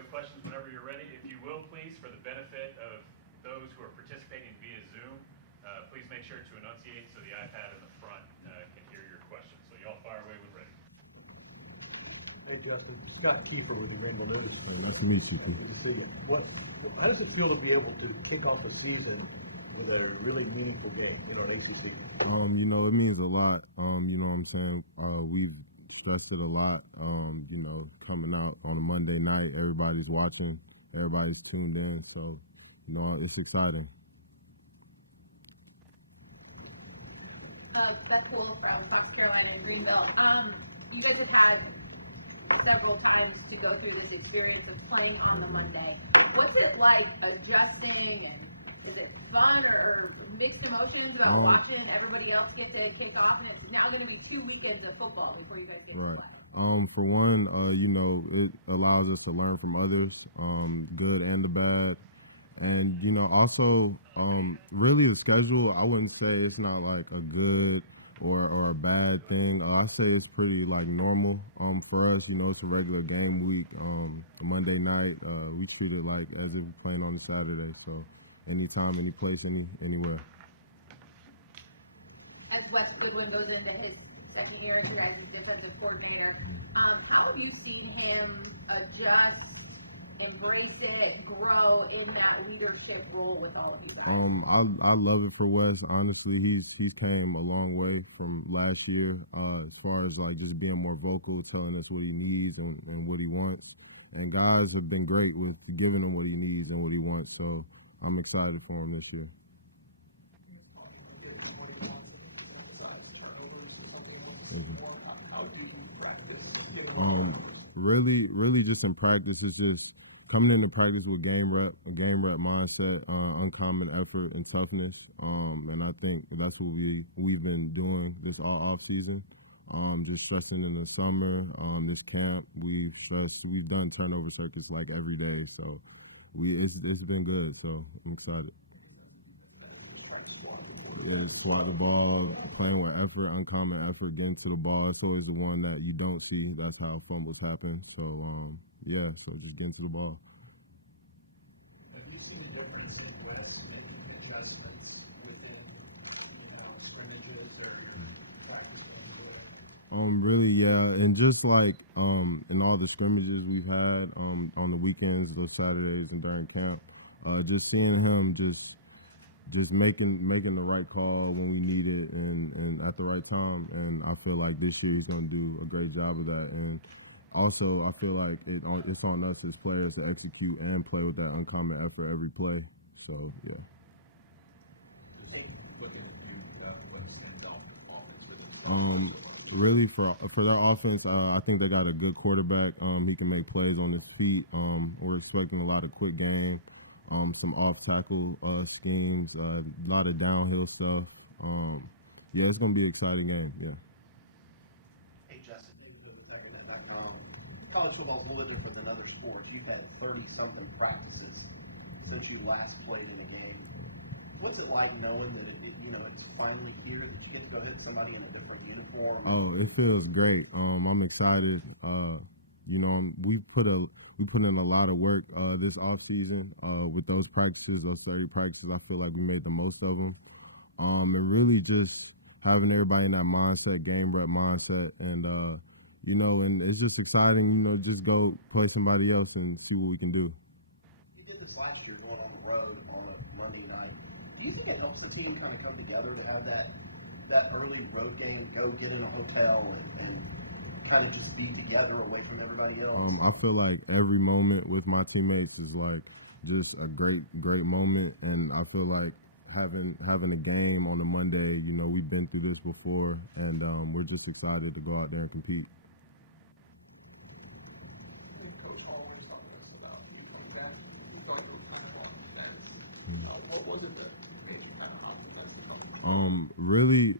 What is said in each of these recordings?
with questions whenever you're ready. If you will, please, for the benefit of those who are participating via Zoom, please make sure to enunciate so the iPad in the front can hear your questions. So y'all fire away when ready. Hey, Justin. Scott Kiefer with the Rainbow News. Hey, nice to meet you. How does it feel to be able to kick off the season with a really meaningful game, an ACC? It means a lot. You know what I'm saying? We've stressed it a lot, coming out on a Monday night. Everybody's watching. Everybody's tuned in. So, it's exciting. Mascoll from South Carolina and Greenville. You guys have had several times to go through this experience of playing on the Monday. What's it like adjusting, and is it fun or mixed emotions about watching everybody else get to kick off? And it's now going to be 2 weekends of football before you guys get to play. For one, it allows us to learn from others, good and the bad. And, also, really the schedule, I wouldn't say it's not like a good or a bad thing. I say it's pretty like normal for us. It's a regular game week. Monday night, we treat it like as if we're playing on a Saturday. So anytime, any place, anywhere. As Wes Goodwin goes into his second year as your guys' defensive coordinator, how have you seen him adjust, embrace it, grow in that leadership role with all of you guys? I love it for Wes. Honestly, he's came a long way from last year as far as like just being more vocal, telling us what he needs and what he wants. And guys have been great with giving him what he needs and what he wants. So I'm excited for him this year. Really just in practice, it's just coming into practice with game rep mindset, uncommon effort and toughness, and I think that's what we've been doing this all off season. Just stressing in the summer, this camp we've done turnover circuits like every day, so it's been good. So I'm excited. Yeah, swat the ball, playing with effort, uncommon effort, getting to the ball. It's always the one that you don't see. That's how fumbles happen. So so just getting to the ball. Have you seen differences in adjustments within scrimmages or practice? Really, yeah, and just like in all the scrimmages we've had on the weekends, the Saturdays, and during camp, just seeing him just making the right call when we need it and at the right time. And I feel like this year he's going to do a great job of that. And also, I feel like it's on us as players to execute and play with that uncommon effort every play. So, yeah. Really, for that offense, I think they got a good quarterback. He can make plays on his feet. We're expecting a lot of quick game. Some off-tackle schemes, a lot of downhill stuff. It's going to be an exciting game, yeah. Hey, Justin. College football is a little different than other sports. You've had 30-something practices since you last played in the game. What's it like knowing that it's finally here? You get to go hit somebody in a different uniform? Oh, it feels great. I'm excited. We put in a lot of work this off season with those practices, those 30 practices. I feel like we made the most of them, and really just having everybody in that mindset, game rep mindset, and and it's just exciting. Just go play somebody else and see what we can do. You did this last year, going on the road on a Monday night. Do you think it helps the team kind of come together to have that early road game, go get in a hotel and kind of just be together away from everybody else? I feel like every moment with my teammates is like just a great moment, and I feel like having a game on a Monday, we've been through this before, and we're just excited to go out there and compete.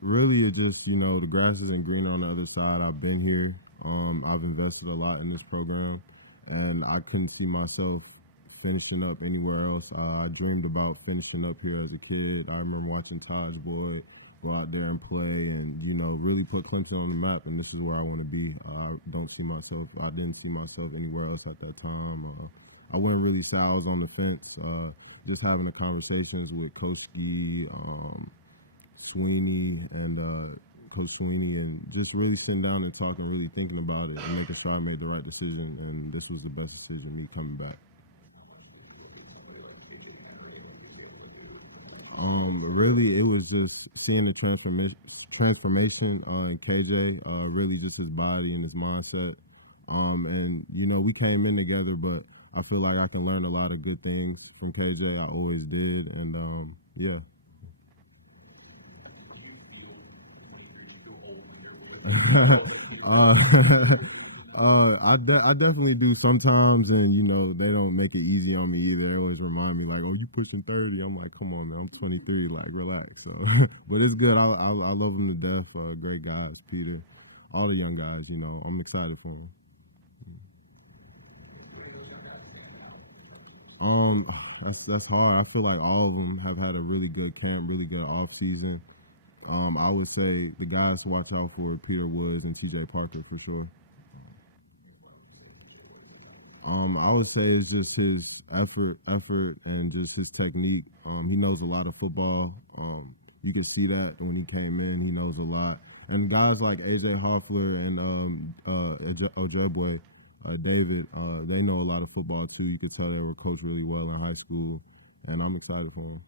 Really, it just, the grass isn't greener on the other side. I've been here. I've invested a lot in this program, and I couldn't see myself finishing up anywhere else. I dreamed about finishing up here as a kid. I remember watching Taj Boyd go out there and play and, you know, really put Clemson on the map, and this is where I want to be. I didn't see myself anywhere else at that time. I wouldn't really say I was on the fence. Just having the conversations with Coach Ski, Sweeney, and Coach Sweeney, and just really sitting down and talking, really thinking about it, and making sure I made the right decision, and this was the best decision, me coming back. Really, it was just seeing the transformation in KJ, really just his body and his mindset. And, you know, we came in together, but I feel like I can learn a lot of good things from KJ. I always did, and, yeah. I definitely do sometimes, and you know they don't make it easy on me either. They always remind me like, "Oh, you pushing 30?" I'm like, "Come on, man, I'm 23. Like, relax." So, but it's good. I love them to death. Great guys, Peter, all the young guys. You know, I'm excited for them. That's hard. I feel like all of them have had a really good camp, really good off season. I would say the guys to watch out for are Peter Woods and T.J. Parker for sure. I would say it's just his effort, and just his technique. He knows a lot of football. You can see that when he came in. He knows a lot. And guys like A.J. Hoffler and Ojebwe, David, they know a lot of football too. You could tell they were coached really well in high school, and I'm excited for them.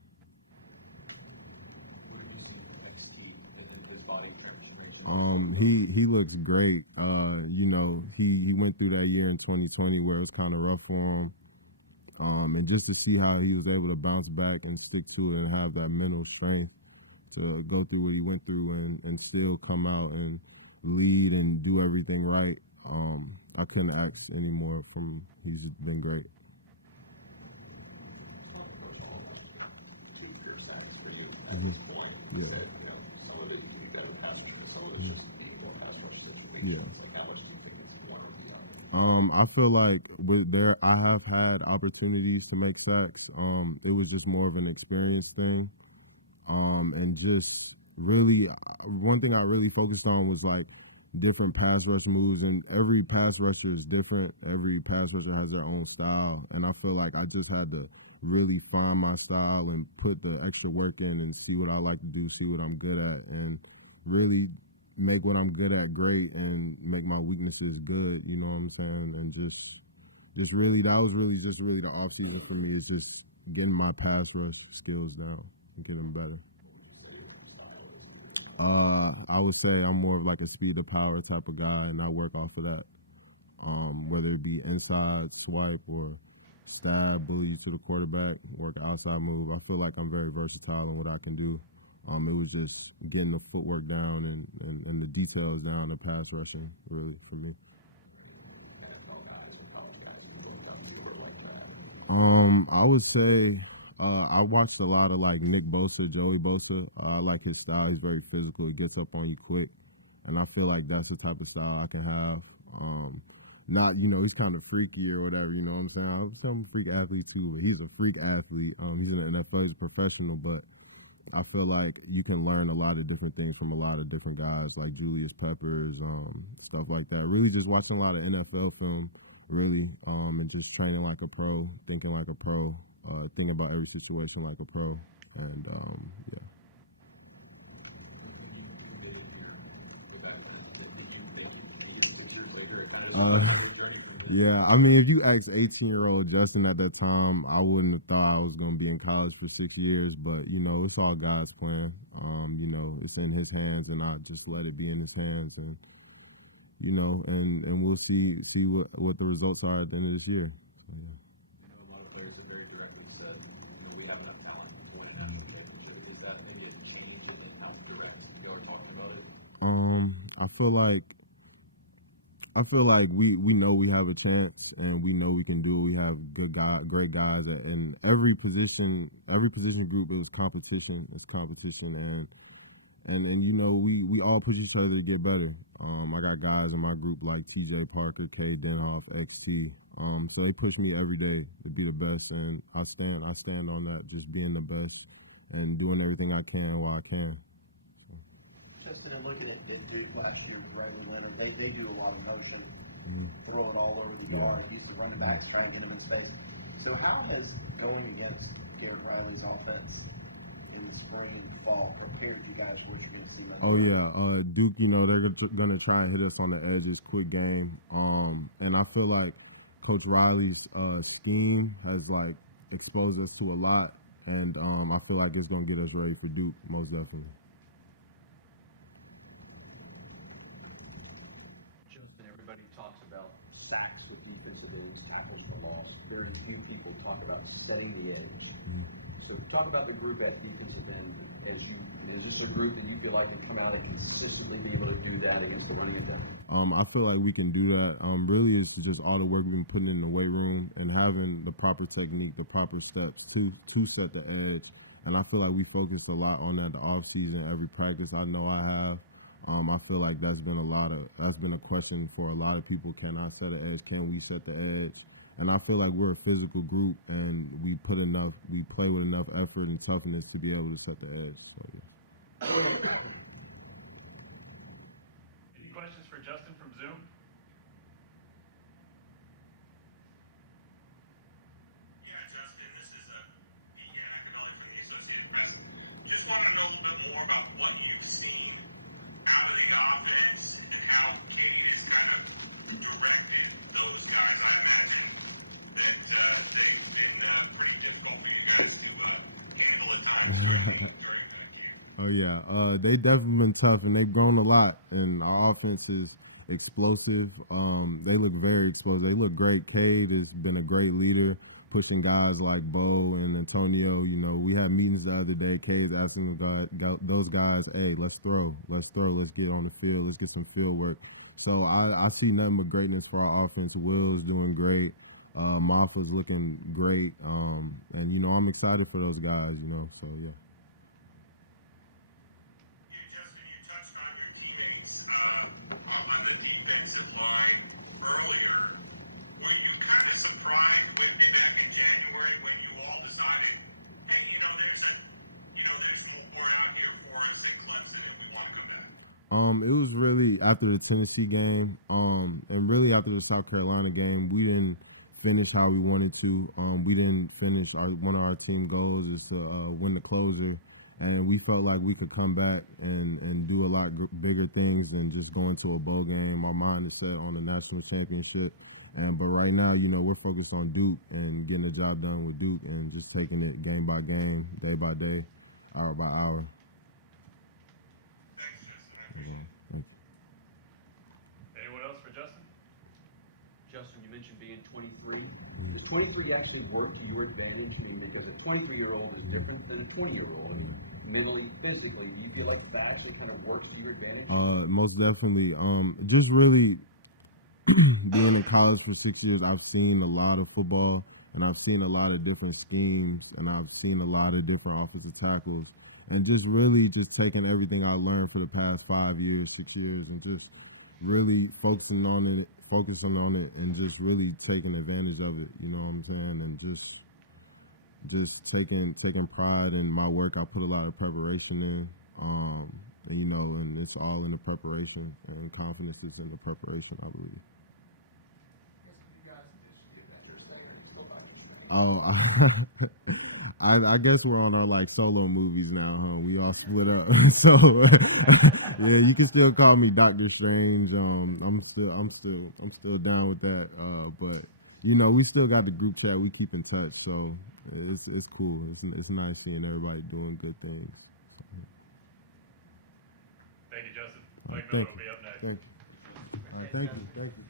He looks great. You know, he went through that year in 2020 where it's kind of rough for him. And just to see how he was able to bounce back and stick to it and have that mental strength to go through what he went through and still come out and lead and do everything right. I couldn't ask any more from. He's been great. Mm-hmm. Yeah. Yeah. I feel like I have had opportunities to make sacks. It was just more of an experience thing. And just really, one thing I really focused on was like different pass rush moves, and every pass rusher is different. Every pass rusher has their own style, and I feel like I just had to really find my style and put the extra work in and see what I like to do, see what I'm good at, and really make what I'm good at great and make my weaknesses good, you know what I'm saying? And just really, that was really just really the off season for me, is just getting my pass rush skills down and getting better. I would say I'm more of like a speed to power type of guy, and I work off of that. Whether it be inside swipe or stab, bully to the quarterback, work outside move. I feel like I'm very versatile in what I can do. It was just getting the footwork down and the details down, the pass rushing, really, for me. I would say I watched a lot of like Nick Bosa, Joey Bosa. I like his style. He's very physical. He gets up on you quick, and I feel like that's the type of style I can have. Not, you know, he's kind of freaky or whatever, you know what I'm saying? I'm a freak athlete too, but he's a freak athlete. He's in the NFL, he's a professional, but I feel like you can learn a lot of different things from a lot of different guys, like Julius Peppers, stuff like that. Really just watching a lot of NFL film, really, and just training like a pro, thinking like a pro, thinking about every situation like a pro, and yeah. Yeah, I mean, if you asked 18-year-old Justin at that time, I wouldn't have thought I was going to be in college for 6 years, but, you know, it's all God's plan. You know, it's in his hands, and I just let it be in his hands, and, you know, and we'll see what the results are at the end of this year. I feel like we know we have a chance, and we know we can do it. We have great guys, and every position group is competition. It's competition, and you know we all push each other to get better. I got guys in my group like T.J. Parker, K. Denhoff, XT. So they push me every day to be the best, and I stand on that, just being the best and doing everything I can while I can. Justin, and looking at the Duke last year, right, they do a lot of motion, throw it all over the yard, use the running backs, trying to get them in space. So how has going against Derek Riley's offense in the spring and fall prepared you guys for what you're going to see next Oh yeah, Duke, you know, they're gonna try and hit us on the edges, quick game. And I feel like Coach Riley's scheme has like exposed us to a lot, and I feel like it's gonna get us ready for Duke, most definitely. Justin, everybody talks about sacks with defensive ends, tackles for loss. Very few people talk about setting the edge. So talk about the group at defensive end. Is this a group that you feel like can come out and consistently be able to do that against the running back? I feel like we can do that. Really, it's just all the work we've been putting in the weight room and having the proper technique, the proper steps to set the edge. And I feel like we focus a lot on that the off season, every practice. I know I have. I feel like that's been a question for a lot of people. Can I set the edge? Can we set the edge? And I feel like we're a physical group, and we play with enough effort and toughness to be able to set the edge. So, yeah. Any questions for Justin from Zoom? Yeah, Justin, this is again, I can only from the associated press. Just want to know a little bit more about what you've seen out of the offense and how Kate has kind of directed those guys. I imagine that they've been pretty difficult for you guys to handle at times. Oh yeah, they definitely been tough, and they've grown a lot. And our offense is explosive. They look very explosive. They look great. Cade has been a great leader, pushing guys like Bo and Antonio. You know, we had meetings the other day. Cade's asking those guys, "Hey, let's throw, let's get on the field, let's get some field work." So I see nothing but greatness for our offense. Will's doing great. Maffa's looking great, and you know, I'm excited for those guys. You know, so yeah. Justin, you touched on your teammates on the defensive line earlier. Were you kind of surprised when back in January when you all decided, hey, there's more out here for us at Clemson and we want to go back? It was really after the Tennessee game, and really after the South Carolina game. We didn't finish how we wanted to. We didn't finish one of our team goals is to win the closer. And we felt like we could come back and do a lot bigger things than just going to a bowl game. My mind is set on the national championship. But right now, you know, we're focused on Duke and getting the job done with Duke and just taking it game by game, day by day, hour by hour. Thanks, Justin. I appreciate it. Thank you. Anyone else for Justin? Justin, you mentioned being 23. Does 23 actually work to your advantage? Because a 23-year-old is different than a 20-year-old. Mentally, physically, do you feel like that actually kind of works to your advantage? Most definitely. Just really being in college for 6 years, I've seen a lot of football, and I've seen a lot of different schemes, and I've seen a lot of different offensive tackles, and just really just taking everything I learned for the past 5 years, 6 years, and just really focusing on it, and just really taking advantage of it. You know what I'm saying? And just taking pride in my work. I put a lot of preparation in, and, you know, and it's all in the preparation, and confidence is in the preparation, I believe. Oh, I guess we're on our like solo movies now, huh? We all split up, so yeah, you can still call me Dr. Strange. I'm still down with that, but. You know, we still got the group chat. We keep in touch, so it's cool. It's nice seeing everybody doing good things. Thank you, Justin. Mike Miller will be up next. Thank you. Thank you.